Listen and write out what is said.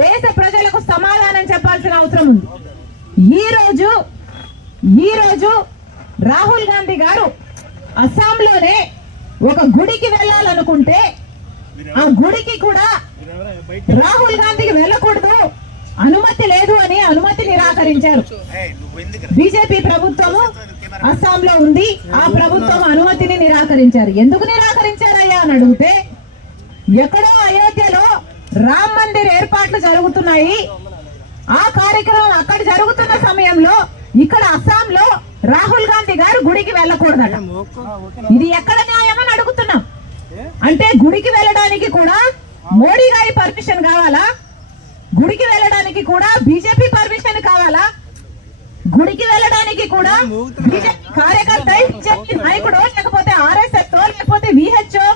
దేశ ప్రజలకు సమాధానం చెప్పాల్సిన అవసరం ఉంది. ఈ రోజు రాహుల్ గాంధీ గారు అస్సాంలోనే ఒక గుడికి వెళ్ళాలనుకుంటే ఆ గుడికి కూడా రాహుల్ గాంధీకి వెళ్ళకూడదు, అనుమతి లేదు అని అనుమతి నిరాకరించారు. బీజేపీ ప్రభుత్వము అస్సాంలో ఉంది, ఆ ప్రభుత్వం అనుమతిని నిరాకరించారు. ఎందుకు నిరాకరించారయ్యా అని అడిగితే, ఎక్కడో అయోధ్యలో రామ్ మందిర్ ఏర్పాట్లు జరుగుతున్నాయి, ఆ కార్యక్రమం అక్కడ జరుగుతున్న సమయంలో ఇక్కడ అస్సాంలో రాహుల్ గాంధీ గారు గుడికి వెళ్ళకూడదట. ఇది ఎక్కడ న్యాయం అని అడుగుతున్నాం. అంటే గుడికి వెళ్ళడానికి కూడా మోడీ గారి పర్మిషన్ కావాలా? గుడికి వెళ్ళడానికి కూడా బీజేపీ పర్మిషన్ కావాలా? గుడికి వెళ్ళడానికి కూడా బీజేపీ కార్యకర్త నాయకుడు లేకపోతే ఆర్ఎస్ఎస్ లేకపోతే విహెచ్ఓ